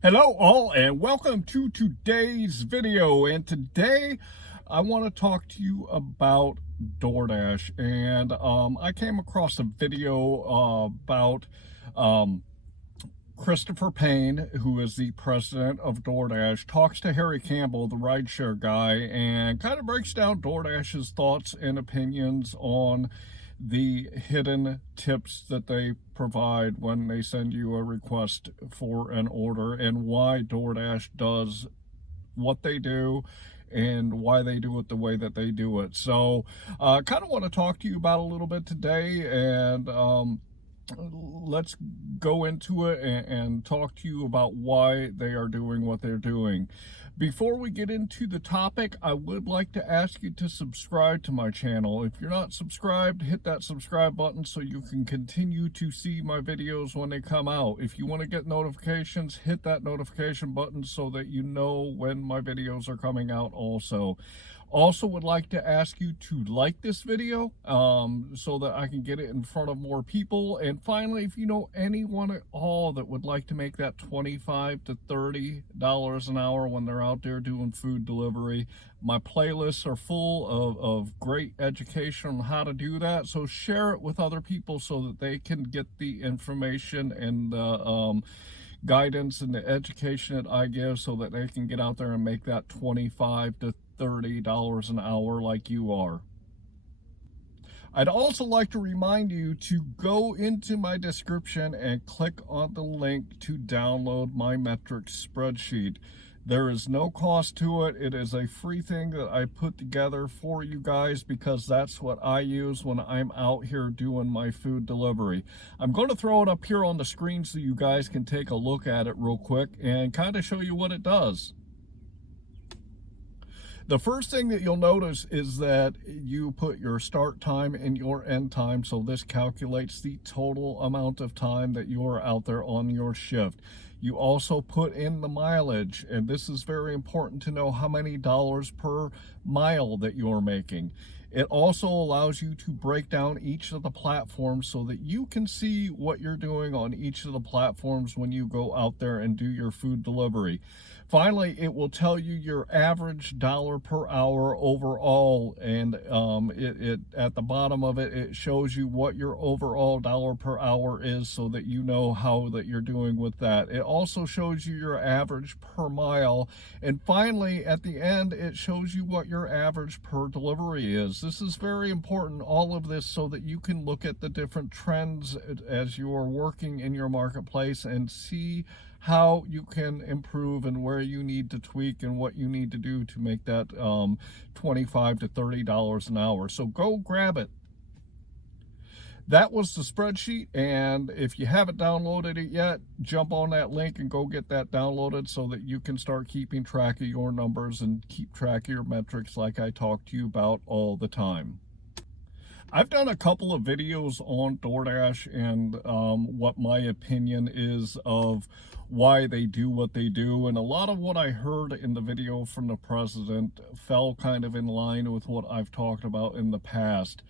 Hello all and welcome to today's video, and today I want to talk to you about DoorDash. And I came across a video about Christopher Payne, who is the president of DoorDash, talks to Harry Campbell, the RideShare Guy, and kind of breaks down DoorDash's thoughts and opinions on the hidden tips that they provide when they send you a request for an order, and why DoorDash does what they do and why they do it the way that they do it. So kind of want to talk to you about a little bit today, and let's go into it and talk to you about why they are doing what they're doing. Before we get into the topic, I would like to ask you to subscribe to my channel. If you're not subscribed, hit that subscribe button so you can continue to see my videos when they come out. If you want to get notifications, hit that notification button so that you know when my videos are coming out also. Also would like to ask you to like this video so that I can get it in front of more people. And finally, if you know anyone at all that would like to make that $25 to $30 an hour when they're out there doing food delivery, my playlists are full of great education on how to do that. So share it with other people so that they can get the information and the guidance and the education that I give, so that they can get out there and make that $25 to $30 an hour like you are. I'd also like to remind you to go into my description and click on the link to download my Metrics spreadsheet. There is no cost to it. It is a free thing that I put together for you guys because that's what I use when I'm out here doing my food delivery. I'm going to throw it up here on the screen so you guys can take a look at it real quick and kind of show you what it does. The first thing that you'll notice is that you put your start time and your end time. So this calculates the total amount of time that you are out there on your shift. You also put in the mileage, and this is very important to know how many dollars per mile that you're making. It also allows you to break down each of the platforms so that you can see what you're doing on each of the platforms when you go out there and do your food delivery. Finally, it will tell you your average dollar per hour overall, and at the bottom of it, it shows you what your overall dollar per hour is so that you know how that you're doing with that. It also shows you your average per mile, and finally, at the end, it shows you what your average per delivery is. This is very important, all of this, so that you can look at the different trends as you are working in your marketplace and see how you can improve and where you need to tweak and what you need to do to make that $25 to $30 an hour. So go grab it. That was the spreadsheet, and if you haven't downloaded it yet, jump on that link and go get that downloaded so that you can start keeping track of your numbers and keep track of your metrics like I talk to you about all the time. I've done a couple of videos on DoorDash and what my opinion is of why they do what they do. And a lot of what I heard in the video from the president fell kind of in line with what I've talked about in the past.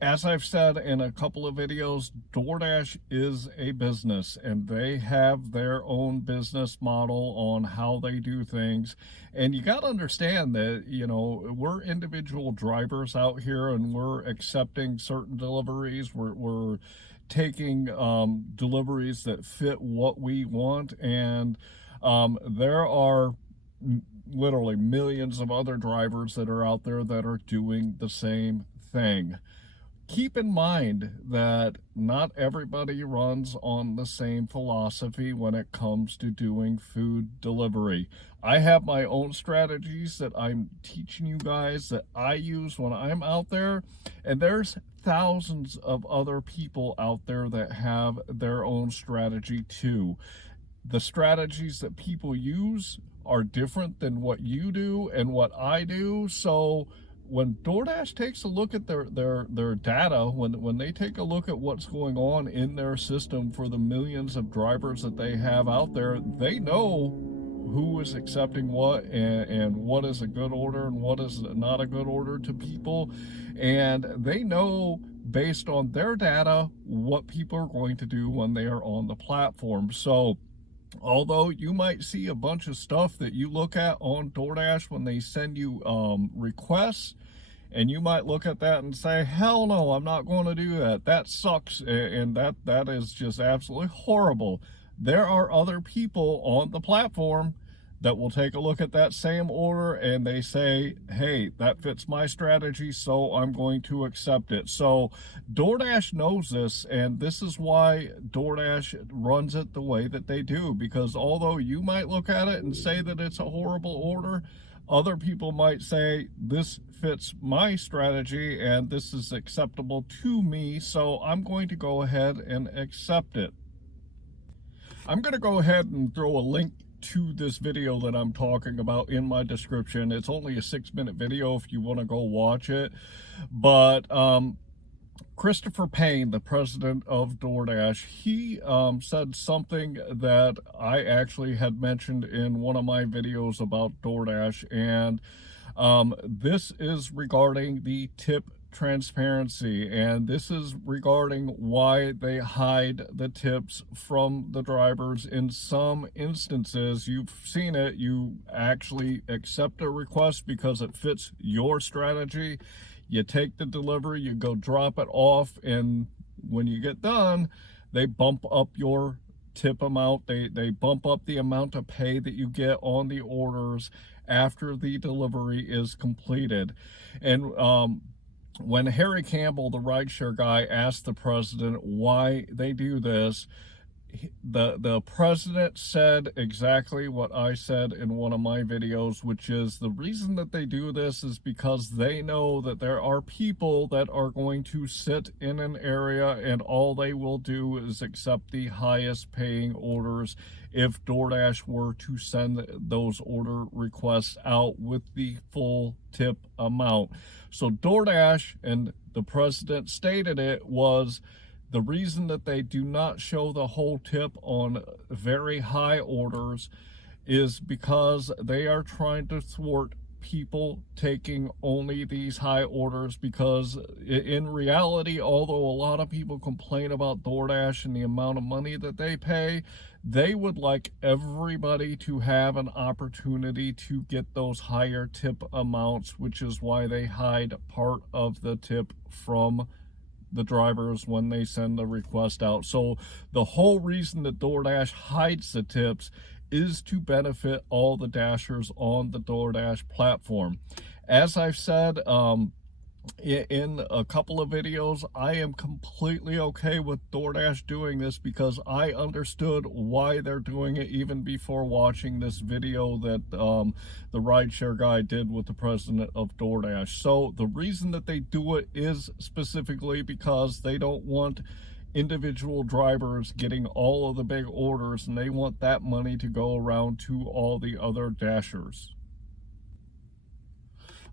As I've said in a couple of videos, DoorDash is a business, and they have their own business model on how they do things. And you got to understand that, you know, we're individual drivers out here, and we're accepting certain deliveries. We're taking deliveries that fit what we want. And there are literally millions of other drivers that are out there that are doing the same thing. Keep in mind that not everybody runs on the same philosophy when it comes to doing food delivery. I have my own strategies that I'm teaching you guys that I use when I'm out there, and there's thousands of other people out there that have their own strategy too. The strategies that people use are different than what you do and what I do. So when DoorDash takes a look at their data, when they take a look at what's going on in their system for the millions of drivers that they have out there, they know who is accepting what and what is a good order and what is not a good order to people. And they know based on their data what people are going to do when they are on the platform. So Although you might see a bunch of stuff that you look at on DoorDash when they send you requests, and you might look at that and say, hell no, I'm not going to do that. That sucks, and that is just absolutely horrible. There are other people on the platform that will take a look at that same order and they say, hey, that fits my strategy, so I'm going to accept it. So DoorDash knows this, and this is why DoorDash runs it the way that they do, because although you might look at it and say that it's a horrible order, other people might say, this fits my strategy and this is acceptable to me, so I'm going to go ahead and accept it. I'm going to go ahead and throw a link to this video that I'm talking about in my description. It's only a 6-minute video if you want to go watch it. But Christopher Payne, the president of DoorDash, he said something that I actually had mentioned in one of my videos about DoorDash, and this is regarding the tip transparency, and this is regarding why they hide the tips from the drivers. In some instances, you've seen it, you actually accept a request because it fits your strategy. You take the delivery, you go drop it off, and when you get done, they bump up your tip amount. They bump up the amount of pay that you get on the orders after the delivery is completed. And when Harry Campbell, the RideShare Guy, asked the president why they do this, the president said exactly what I said in one of my videos, which is the reason that they do this is because they know that there are people that are going to sit in an area and all they will do is accept the highest paying orders if DoorDash were to send those order requests out with the full tip amount. So DoorDash, and the president stated it, was the reason that they do not show the whole tip on very high orders is because they are trying to thwart people taking only these high orders, because in reality, although a lot of people complain about DoorDash and the amount of money that they pay, they would like everybody to have an opportunity to get those higher tip amounts, which is why they hide part of the tip from the drivers when they send the request out. So the whole reason that DoorDash hides the tips is to benefit all the Dashers on the DoorDash platform. As I've said in a couple of videos, I am completely okay with DoorDash doing this because I understood why they're doing it even before watching this video that the RideShare Guy did with the president of DoorDash. So the reason that they do it is specifically because they don't want individual drivers getting all of the big orders, and they want that money to go around to all the other Dashers.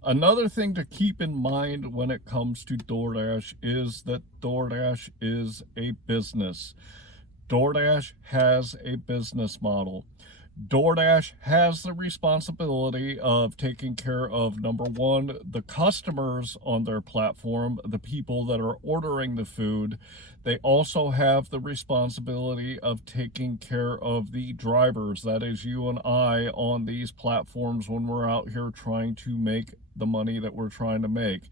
Another thing to keep in mind when it comes to DoorDash is that DoorDash is a business. DoorDash has a business model. DoorDash has the responsibility of taking care of, number one, the customers on their platform, the people that are ordering the food. They also have the responsibility of taking care of the drivers, that is you and I, on these platforms when we're out here trying to make the money that we're trying to make.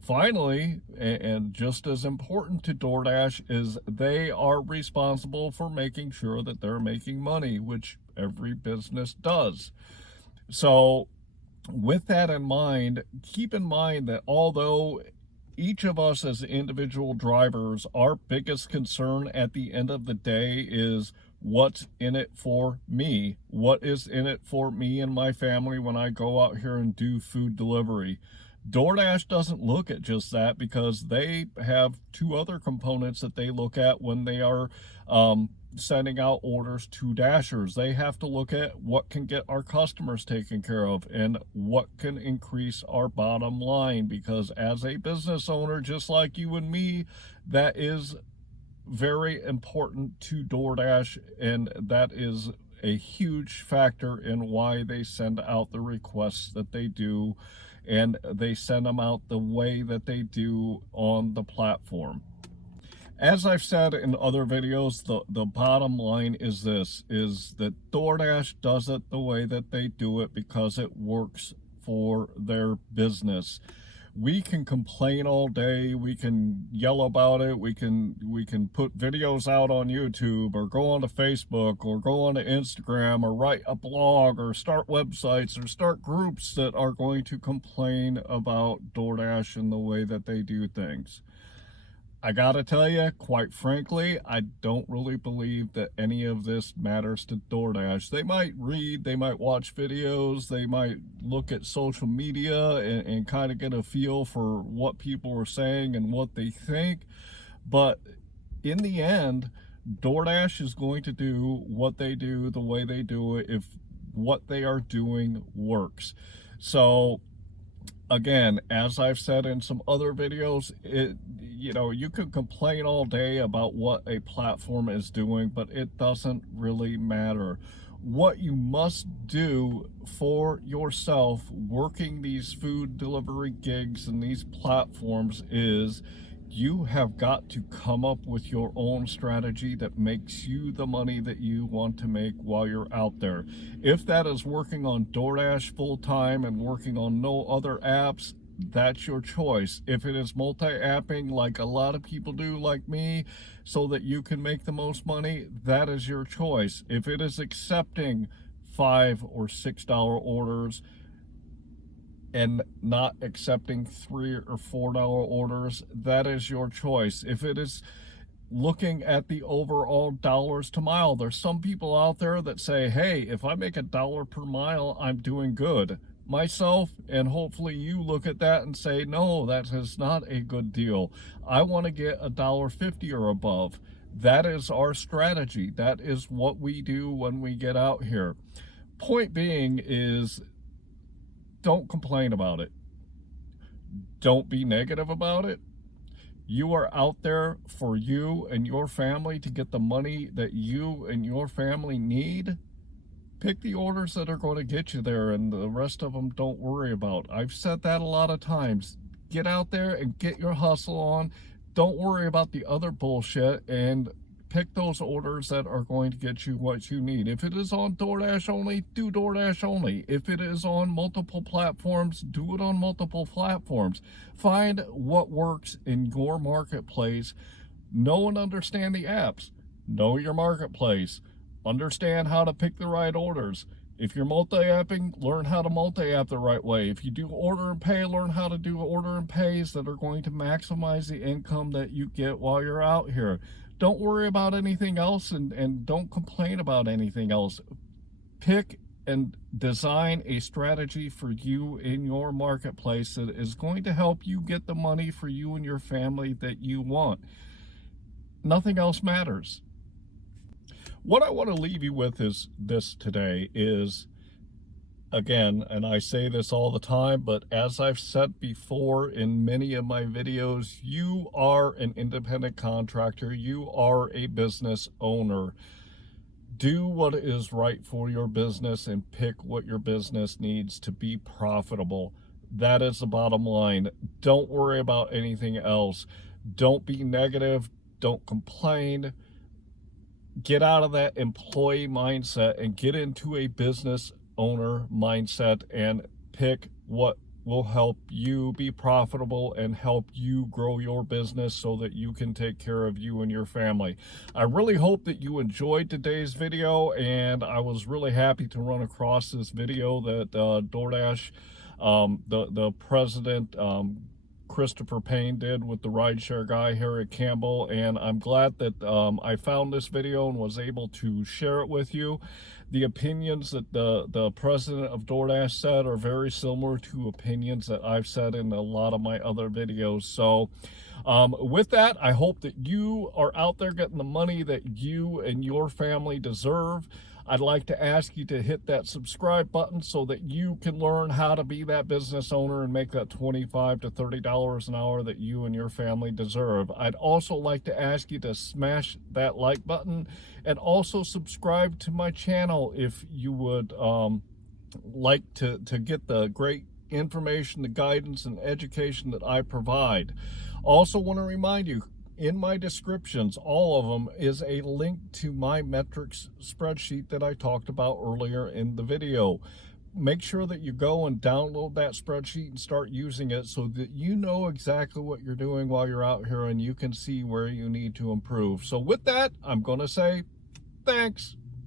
Finally, and just as important to DoorDash, is they are responsible for making sure that they're making money, which every business does. So with that in mind, keep in mind that although each of us as individual drivers, our biggest concern at the end of the day is what's in it for me? What is in it for me and my family when I go out here and do food delivery? DoorDash doesn't look at just that, because they have two other components that they look at when they are sending out orders to Dashers. They have to look at what can get our customers taken care of and what can increase our bottom line, because as a business owner, just like you and me, that is very important to DoorDash, and that is a huge factor in why they send out the requests that they do, and they send them out the way that they do on the platform. As I've said in other videos, the bottom line is this, is that DoorDash does it the way that they do it because it works for their business. We can complain all day, we can yell about it, we can put videos out on YouTube or go onto Facebook or go onto Instagram or write a blog or start websites or start groups that are going to complain about DoorDash and the way that they do things. I gotta tell you, quite frankly, I don't really believe that any of this matters to DoorDash. They might read, they might watch videos, they might look at social media and kind of get a feel for what people are saying and what they think. But in the end, DoorDash is going to do what they do the way they do it if what they are doing works. So again, as I've said in some other videos, you can complain all day about what a platform is doing, but it doesn't really matter. What you must do for yourself working these food delivery gigs and these platforms is you have got to come up with your own strategy that makes you the money that you want to make while you're out there. If that is working on DoorDash full-time and working on no other apps, that's your choice. If it is multi-apping like a lot of people do, like me, so that you can make the most money, that is your choice. If it is accepting $5 or $6 orders and not accepting $3 or $4 orders, that is your choice. If it is looking at the overall dollars to mile, there's some people out there that say, hey, if I make $1 per mile, I'm doing good. Myself, and hopefully you look at that and say, no, that is not a good deal. I want to get $1.50 or above. That is our strategy. That is what we do when we get out here. Point being is, don't complain about it. Don't be negative about it. You are out there for you and your family to get the money that you and your family need. Pick the orders that are going to get you there, and the rest of them don't worry about. I've said that a lot of times. Get out there and get your hustle on. Don't worry about the other bullshit, and pick those orders that are going to get you what you need. If it is on DoorDash only, do DoorDash only. If it is on multiple platforms, do it on multiple platforms. Find what works in your marketplace. Know and understand the apps. Know your marketplace. Understand how to pick the right orders. If you're multi-apping, learn how to multi-app the right way. If you do order and pay, learn how to do order and pays that are going to maximize the income that you get while you're out here. Don't worry about anything else, and don't complain about anything else. Pick and design a strategy for you in your marketplace that is going to help you get the money for you and your family that you want. Nothing else matters. What I want to leave you with is this today is, again, and I say this all the time, but as I've said before in many of my videos, you are an independent contractor. You are a business owner. Do what is right for your business and pick what your business needs to be profitable. That is the bottom line. Don't worry about anything else. Don't be negative. Don't complain. Get out of that employee mindset and get into a business owner mindset and pick what will help you be profitable and help you grow your business so that you can take care of you and your family. I really hope that you enjoyed today's video, and I was really happy to run across this video that DoorDash, the president, Christopher Payne did with the RideShare Guy here at Campbell, and I'm glad that I found this video and was able to share it with you. The opinions that the president of DoorDash said are very similar to opinions that I've said in a lot of my other videos. So with that, I hope that you are out there getting the money that you and your family deserve. I'd like to ask you to hit that subscribe button so that you can learn how to be that business owner and make that $25 to $30 an hour that you and your family deserve. I'd also like to ask you to smash that like button and also subscribe to my channel if you would like to get the great information, the guidance, and education that I provide. Also want to remind you, In my descriptions, all of them, is a link to my metrics spreadsheet that I talked about earlier in the video. Make sure that you go and download that spreadsheet and start using it so that you know exactly what you're doing while you're out here and you can see where you need to improve. So with that, I'm going to say thanks.